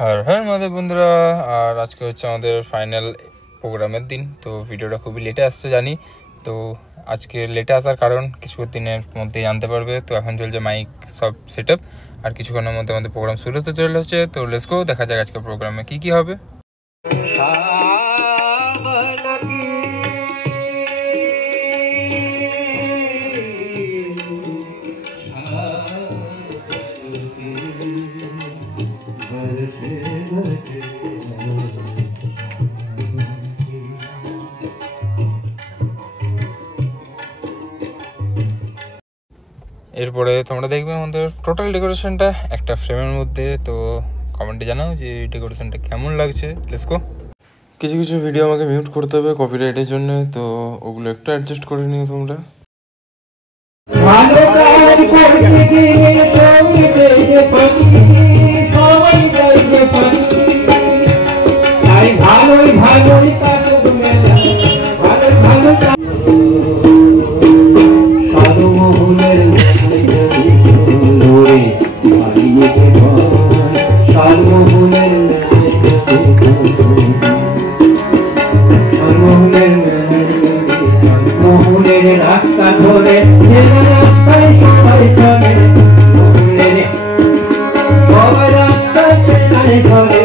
হর হর মহাদেব বন্ধুরা। আর আজকে হচ্ছে আমাদের ফাইনাল প্রোগ্রামের দিন। তো ভিডিওটা খুবই লেটে আসছে জানি। তো আজকে লেটে আসার কারণ কিছু দিনের মধ্যে জানতে পারবে। তো এখন চলছে মাইক সব সেট আপ, আর কিছুক্ষণের মধ্যে আমাদের প্রোগ্রাম শুরু হতে চলেছে। তো লেটস গো, দেখা যাক আজকে প্রোগ্রামে কি কি হবে। এরপরে তোমরা দেখবে আমাদের টোটাল ডেকোরেশনটা একটা ফ্রেমের মধ্যে। তো কমেন্টে জানাও যে ডেকোরেশনটা কেমন লাগছে। Let's go. কিছু কিছু ভিডিও আমাকে মিউট করতে হবে কপিরাইটের জন্য, তো ওগুলো একটু অ্যাডজাস্ট করে নিও তোমরা। রাস্তা ধরে রাস্তায় সবাই চলে, সবাই রাস্তায় সেটাই করে,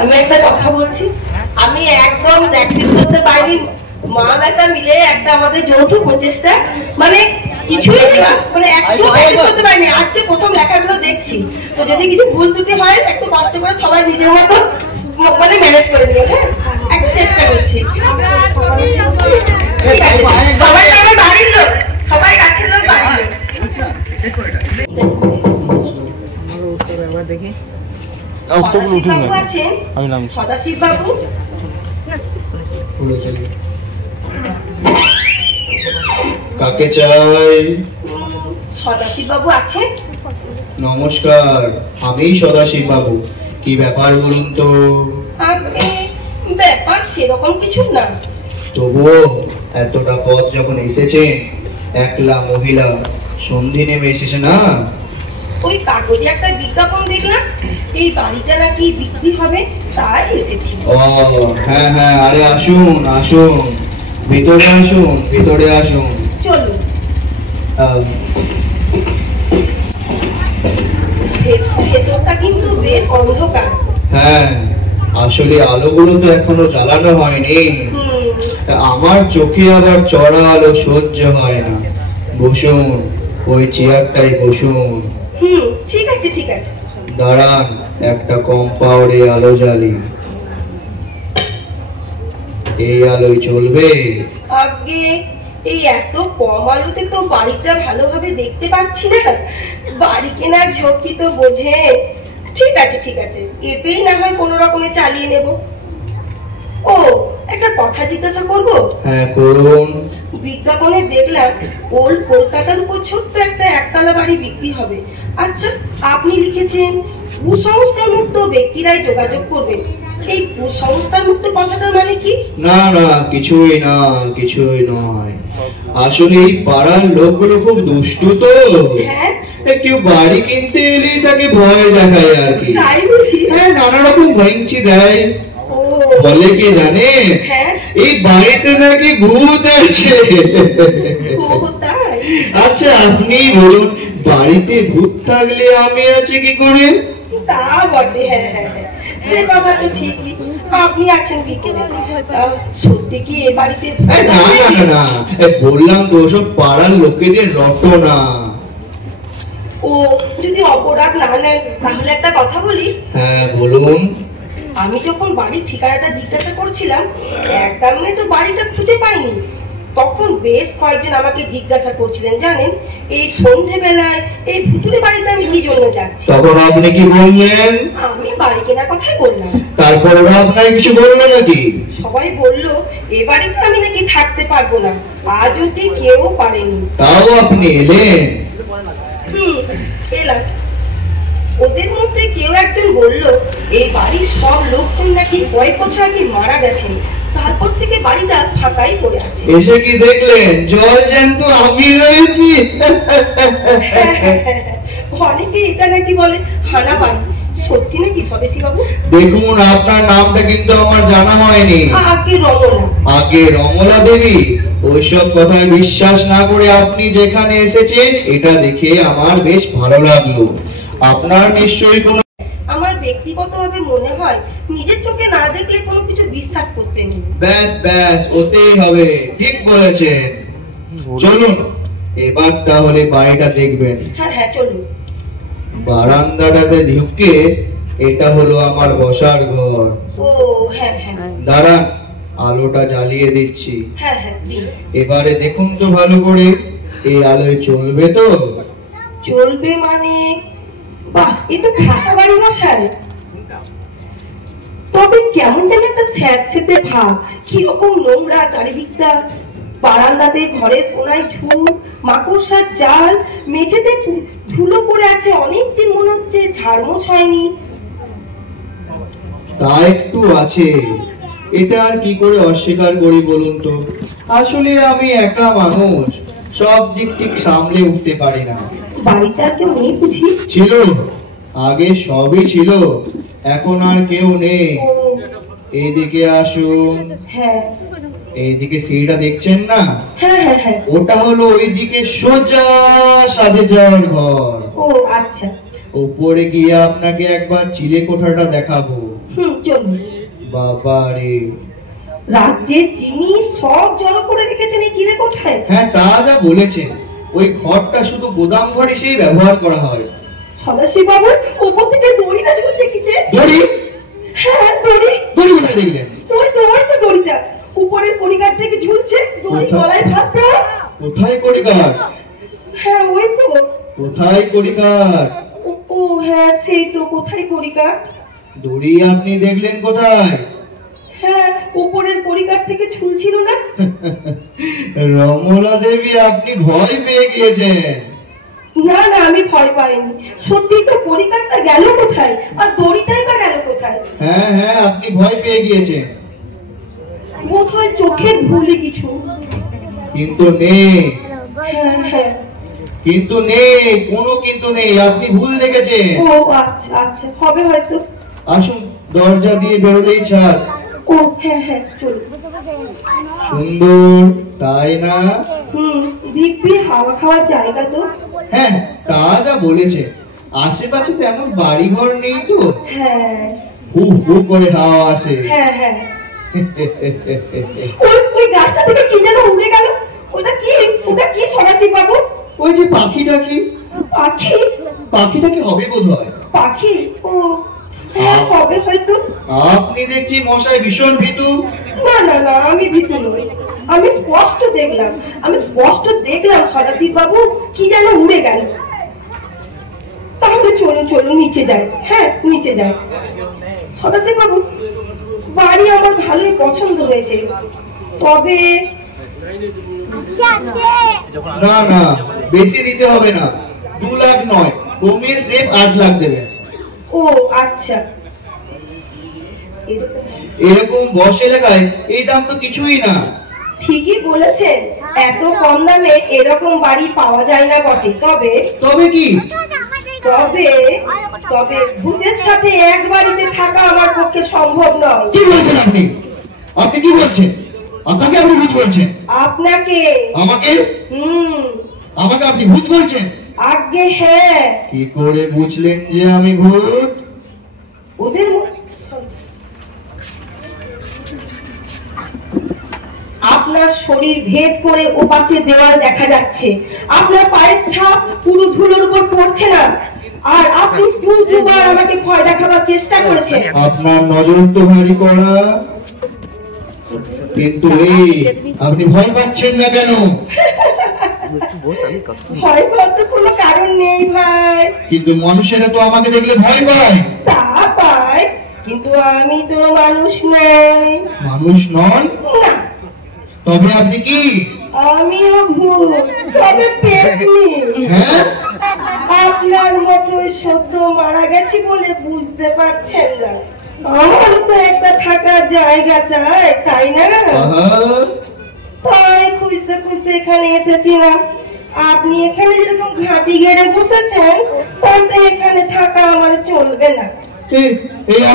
আমি একটা কথা বলছি, আমি একদম প্র্যাকটিস করতে পারিনি। মা বেটা মিলে একটা আমাদের যৌথ প্রচেষ্টা, মানে কিছুই মানে একটু প্র্যাকটিস করতে পারিনি। আজকে প্রথম লেখাগুলো দেখছি, তো যদি কিছু ভুল ত্রুটি হয় একটু কষ্ট করে সবাই নিজের মতো মানে ম্যানেজ করে নিও। হ্যাঁ, একটু চেষ্টা করছি। সবাই আমার বাড়ির লোক, সবাই কাছের লোক, বাড়ির লোক। সদাশিব বাবু, কাকে চাই? সদাশিব বাবু আছেন? নমস্কার, আমি সদাশিব বাবু। কি ব্যাপার বলুন তো? ব্যাপার সেরকম কিছু না, তবুও এতটা পথ যখন এসেছেন, একলা মহিলা, সন্ধি নেমে এসেছে না? ওই কাগজে একটা বিজ্ঞাপন দেখলাম, এই বাড়িটা নাকি বিক্রি হবে, তাই এসেছি। ও হ্যাঁ হ্যাঁ, আরে আসুন আসুন, ভিতরে আসুন, ভিতরে আসুন। চলুন। ভেতরটা কিন্তু বেশ অন্ধকার। হ্যাঁ, আসলে আলোগুলো তো এখনো জ্বালানো হয়নি। আমার চোখে আবার চড়া আলো সহ্য হয় না। বসুন, ওই চেয়ারটাই বসুন। ঠিক আছে ঠিক আছে। দাঁড়ান, একটা কম পাওয়ারে আলো জ্বালি। এই আলোয় চলবে? আগে এই এত কম আলোতে তো বাড়িটা ভালোভাবে দেখতে পাচ্ছি না। বাড়ি কেনার ঝক্কি তো বোঝে। ঠিক আছে ঠিক আছে, এতেই না হয় কোনো রকমে চালিয়ে নেব। ও, একটা কথা জিজ্ঞাসা করবো? হ্যাঁ করুন। বিজ্ঞাপনে দেখলাম ওল্ড কলকাতার উপর ছোট্ট একটা একতলা বাড়ি বিক্রি হবে। আচ্ছা, আপনি লিখেছেন কুসংস্কার মুক্ত ব্যক্তিরাই যোগাযোগ করবে। এই কুসংস্কার মুক্ত কথাটার মানে কি? না না, কিছুই না, কিছুই নয়। আসলে এই পাড়ার লোকগুলো খুব দুষ্টু তো। হ্যাঁ, কেউ বাড়ি কিনতে এলেই তাকে ভয় দেখায় আর কি। তাই বুঝি? হ্যাঁ, নানা রকম ভেঙচি দেয়। বলে কি জানে, এই বাড়িতে নাকি ভূত আছে। আচ্ছা আপনি বলুন, বাড়িতে ভূত থাকলে আমি আছি কি করে? তা বটে, হ্যাঁ হ্যাঁ হ্যাঁ, সে কথা তো ঠিকই। আপনি আছেন কি করে? সত্যি কি এ বাড়িতে? না না না, বললাম তো সব পাড়ার লোকেদের রটনা। ও, যদি অপরাধ না নেন তাহলে একটা কথা বলি। হ্যাঁ বলুন। আমি যখন বাড়ির ঠিকানাটা জিজ্ঞাসা করছিলাম, একদমে তো বাড়িটা খুঁজে পাইনি। তখন বেশ কয়েকজন আমাকে জিজ্ঞাসা করছিলেন, জানেন, এই সন্ধেবেলায় এই ভুতুড়ে বাড়িতে আমি কি জন্য যাচ্ছি। তখন আপনি কি বললেন? আমি বাড়ি কেনার কথাই বললাম। তারপর আপনাকে কিছু বললো নাকি? সবাই বলল এ বাড়িতে আমি নাকি থাকতে পারবো না, আজ অব্দি কেউ পারেনি। তাও আপনি এলেন? এলাম। ওদের মধ্যে কেউ একজন বলল এই বাড়ির সব লোকজন নাকি কয়েক বছর আগে মারা গেছেন, তারা বাড়িটা ফাঁকাই পড়ে আছে। এসে কি দেখলেন? জল জ্যান্ত আমি রয়েছি। অনেকে এটা নাকি বলে হানা বাড়ি, সত্যি নাকি স্বদেশী বাবু? দেখুন, আপনার নামটা কিন্তু আমার জানা হয়নি। আগে রমলা। আগে রমলা দেবী? ওইসব কথায় বিশ্বাস না করে আপনি যেখানে এসেছেন এটা দেখে আমার বেশ ভালো লাগলো। আপনার নিশ্চয়ই কোনো... আমার ব্যক্তিগতভাবে মনে হয় নিজের চোখে না দেখলে কোনো কিছু বিশ্বাস করতে নেই। ব্যাস ব্যাস, ওতেই হবে, ঠিক বলেছেন। চলুন এবার তাহলে বাড়িটা দেখবেন। হ্যাঁ হ্যাঁ চলুন। বারান্দাটাতে ঢুকে এটা হলো আমার বসার ঘর। ও হ্যাঁ হ্যাঁ দাঁড়ান, আলোটা জ্বালিয়ে দিচ্ছি। হ্যাঁ হ্যাঁ দিন। এবারে দেখুন তো ভালো করে, এই আলোয় চলবে তো? চলবে মানে? বাহ, এ তো খাসা বাড়ি মশাই। তবে কেমন যেন একটা স্যাঁতসেঁতে ভাব, কিরকম নোংরা চারিদিকটা। বারান্দাতে ঘরের কোনায় ঝুল, মাকড়সার জাল, মেঝেতে ধুলো পড়ে আছে, অনেকদিন মনে হচ্ছে ঝাড়মোছ হয়নি। তা একটু আছে, এটা আর কি করে অস্বীকার করি বলুন তো। আসলে আমি একা মানুষ, সব দিক ঠিক সামলে উঠতে পারি না। বাড়িটা কেউ নেই বুঝি? ছিল, আগে সবই ছিল, এখন আর কেউ নেই। ও এইদিকে আসুন। হ্যাঁ এইদিকে সিঁড়িটা দেখছেন না? হ্যাঁ হ্যাঁ হ্যাঁ। ওটা হলো ওইদিকে সোজা সাজে যাওয়ার ঘর। ও আচ্ছা। উপরে গিয়ে আপনাকে একবার চিলে কোঠাটা দেখাবো। চলুন। বাবা রে, রাজ্যের জিনিস সব জড়ো করে রেখেছেন এই চিলে কোঠায়। হ্যাঁ তা যা বলেছেন, ওই ঘরটা শুধু গোদাম ঘর হিসেবে ব্যবহার করা হয়। সদাশি বাবু, উপর থেকে দড়িটা ঝুলছে কিসে? দড়ি? হ্যাঁ দড়ি। দড়ি কোথায় দেখলেন? ওই তো দড়িটা উপরের পরিগার থেকে ঝুলছে, দড়ি গলায় ফাঁস দেওয়া। কোথায় কড়িকার? হ্যাঁ ওই তো। কোথায় কড়িকার? ও হ্যাঁ সেই তো, কোথায় করিকার? দড়ি আপনি দেখলেন কোথায়? হ্যাঁ উপরের পরিগার থেকে ঝুলছিল না? রমলা দেবী, আপনি ভয় পেয়ে গিয়েছেন। না না, আমি ভয় পাইনি। সত্যি তো, পরিকারটা গেল কোথায় আর দড়িটাই বা গেল কোথায়? হ্যাঁ হ্যাঁ, আপনি ভয় পেয়ে গিয়েছেন। বোধহয় চোখের ভুলে কিছু। কিন্তু নেই, হ্যাঁ হ্যাঁ। কিন্তু নেই, কোনো কিন্তু নেই, আপনি ভুল দেখেছেন। ও আচ্ছা আচ্ছা, হবে হয়তো। আসুন, দরজা দিয়ে বেরোলেই ছাদ। ও হ্যাঁ হ্যাঁ চলুন। সুন্দর তাই না? দিব্যি হাওয়া খাওয়ার জায়গা তো। হ্যাঁ তা যা বলেছে, আশেপাশে তেমন বাড়ি ঘর নেই তো, হ্যাঁ হু হু করে হাওয়া আসে। হ্যাঁ হ্যাঁ। ওই গাছটা থেকে কি যেন উড়ে গেল, ওটা কি সদাশি বাবু? ওই যে পাখিটা কি? পাখি? পাখিটা কি হবে বোধ হয়। পাখি? ও হ্যাঁ হবে হয়তো। আপনি দেখছি মশাই ভীষণ ভীতু। না না না, আমি ভীতু নই। আমি স্পষ্ট দেখলাম সদাশি বাবু কি যেন উড়ে গেল। তাহলে চলুন নিচে যাই। হ্যাঁ নিচে যাই। সদাশি বাবু, বাড়ি আমার ভালোই পছন্দ হয়েছে, তবে না না, বেশি দিতে হবে না, 2 লাখ নয়, কমিয়ে সেফ 8 লাখ দেবেন। ও আচ্ছা। এরকম বস এলাকায় এই দাম তো কিছুই না। ঠিকই বলেছেন, এত কম দামে এরকম বাড়ি পাওয়া যায় না বটে। তবে কি? তবে ভূতের সাথে এক বাড়িতে থাকা আমার পক্ষে সম্ভব নয়। কি বলছেন আপনি? আপনি কি বলছেন? আপনাকে আপনি ভূত বলছেন? আপনাকে। আমাকে? আমাকে আপনি ভূত বলছেন? আজ্ঞে হ্যাঁ। কি করে বুঝলেন যে আমি ভূত? ওদের আপনার শরীর ভেদ করে ওপাশে দেওয়াল দেখা যাচ্ছে, আপনার পায়ের ছাপ পুরো ধুলোর উপর পড়ছে না, আর আপনি দুবার আমাকে ভয় দেখাবার চেষ্টা করেছেন। আপনার নজর তো ভারী কড়া, কিন্তু এই আপনি ভয় পাচ্ছেন না কেন? ভয় পাওয়ার তো কোনো কারণ নেই ভাই। কিন্তু মানুষেরা তো আমাকে দেখলে ভয় পায়। তা পায়, কিন্তু আমি তো মানুষ নই। মানুষ নন? না। তবে আপনি কি? আমিও ভূত, তবে পেতনি। হ্যাঁ? আপনার মতো সদ্য মারা গেছি বলে বুঝতে পারছেন না। আমার তো একটা থাকার জায়গা চাই, তাই না? আহা, তাই খুঁজতে খুঁজতে এখানে এসেছিলাম। আপনি এখানে যেরকম ঘাঁটি গেড়ে বসেছেন, তাতে এখানে থাকা আমার চলবে না।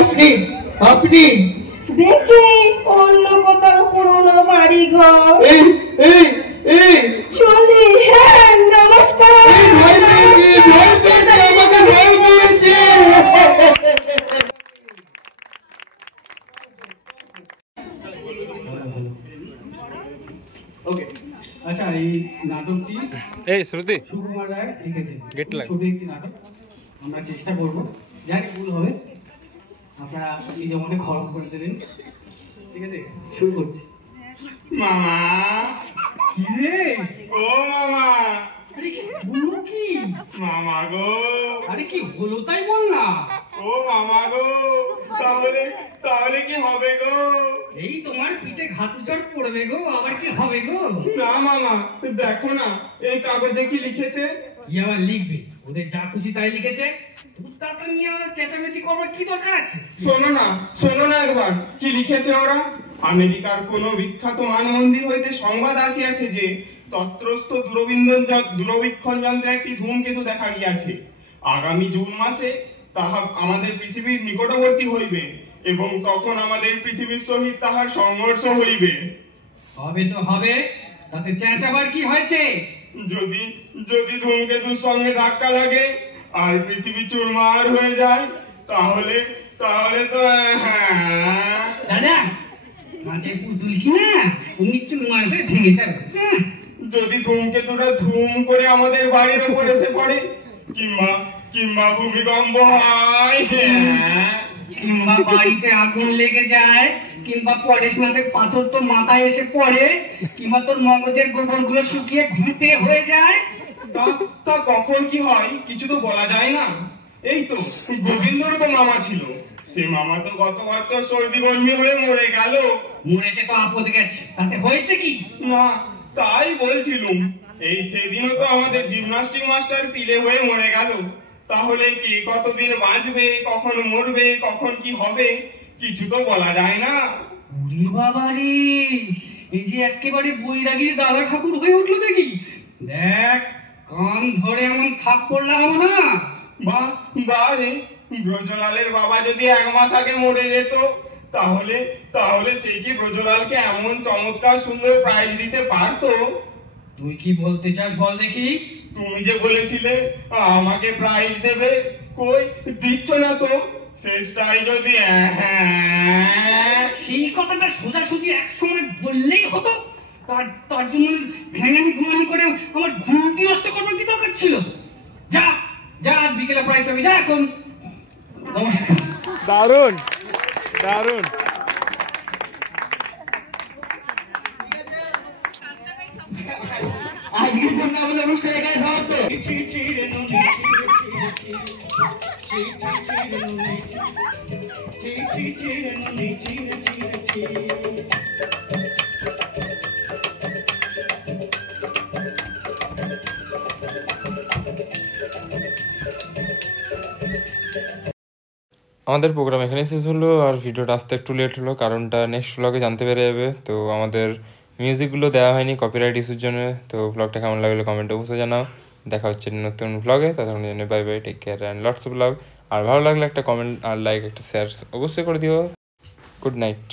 আপনি আপনি দেখি অন্য কোথাও পুরোনো বাড়ি ঘর এই এই এই চলি। হ্যাঁ, নমস্কার। ভয় পেয়েছে, আমাকে ভয় পেয়েছে। ওকে, আচ্ছা, এই নাটকটি এই শ্রুতি সুকুমার রায় লিখেছেন। Get like. ছোট একটি নাটক, আমরা চেষ্টা করব, জানি ভুল হবে, আপনারা নিজের মধ্যে ক্ষমা করে দেবেন। ঠিক আছে, শুরু করছি। মামা, কি রে? ও মামা, আরে কি হলো কি? মামা গো, আরে কি হলো তাই বল না। ও মামা গো, তাহলে তাহলে কি হবে গো? এই তোমার পিঠে ঘাতু জ্বর পড়বে গো, আবার কি হবে গো? না মামা, দেখো না এই কাগজে কি লিখেছে। কি আবার লিখবে? ওদের যা খুশি তাই লিখেছে। দুধটা নিয়ে আমাদের চেঁচামেচি করবার কি দরকার আছে? শোনো না একবার কি লিখেছে ওরা। আমেরিকার কোন বিখ্যাত মান মন্দির হইতে সংবাদ আসিয়াছে যে তত্রস্থ দূরবীক্ষণ যন্ত্রে একটি ধূমকেতু দেখা গিয়াছে। আগামী জুন মাসে তাহা আমাদের পৃথিবীর নিকটবর্তী হইবে এবং তখন আমাদের পৃথিবীর সহিত তাহার সংঘর্ষ হইবে। হবে তো হবে, তাতে চেঁচাবার কি হয়েছে? যদি যদি ধূমকেতুর সঙ্গে ধাক্কা লাগে আর পৃথিবী চুরমার হয়ে যায় তাহলে তাহলে তো হ্যাঁ। দাদা, মাঝে পুতুল কি না উনি চুরমার হয়ে ভেঙে যাবে। হ্যাঁ, যদি ধূমকেতুটা ধুম করে আমাদের বাড়ির উপর এসে পড়ে কিংবা কিংবা ভূমিকম্প হয়, হ্যাঁ। কিংবা বাড়িতে আগুন লেগে যায়, কিংবা পরেশনাথের পাথর তোর মাথায় এসে পড়ে, কিংবা তোর মগজের গোবর গুলো শুকিয়ে ঘুঁটে হয়ে যায়। তা কখন কি হয় কিছু তো বলা যায় না। এই তো গোবিন্দর তো মামা ছিল, সে মামা তো গত বছর সর্দি বন্যি হয়ে মরে গেল। মরেছে তো আপদ গেছে, তাতে হয়েছে কি? না, তাই বলছিলুম এই সেদিনও তো আমাদের জিমনাস্টিক মাস্টার পিলে হয়ে মরে গেল। তাহলে কি কতদিন বাঁচবে, কখন মরবে, কখন কি হবে কিছু তো বলা যায় না। ওরে বাবা রে, এই যে একেবারে বৈরাগীর দাদা ঠাকুর হয়ে উঠলো দেখি। দেখ, কান ধরে এমন থাপ্পড় লাগাবো না। বা রে, ব্রজলালের বাবা যদি 1 মাস আগে মরে যেত তাহলে তাহলে সে কি ব্রজলালকে এমন চমৎকার সুন্দর প্রাইজ দিতে পারতো? তুই কি বলতে চাস বল দেখি। তুমি যে বলেছিলে আমাকে প্রাইজ দেবে, কই দিচ্ছ না তো। শেষটাই যদি সেই কথাটা সোজাসুজি একসময় বললেই হতো। তার জন্য ভেঙানি ঘুমানি করে আমার ঘুমটি নষ্ট করবার কি দরকার ছিল? যা যা, বিকেলে প্রাইজ পাবি, যা এখন। নমস্কার। দারুণ দারুণ। আজকের জন্য আমাদের অনুষ্ঠান এখানে সমাপ্ত। আমাদের প্রোগ্রাম এখানেই শেষ হলো, আর ভিডিওটা আসতে একটু লেট হলো, কারণটা নেক্সট ব্লগে জানতে পেরে যাবে। তো আমাদের মিউজিকগুলো দেওয়া হয়নি কপিরাইট ইস্যুর জন্য। তো ব্লগটা কেমন লাগলো কমেন্টে অবশ্যই জানাও। দেখা হচ্ছে নতুন ব্লগে, ততক্ষণ জন্য bye bye, take care and lots of love. আর ভালো লাগলে একটা কমেন্ট আর লাইক একটা শেয়ার অবশ্যই করে দিও। Good night.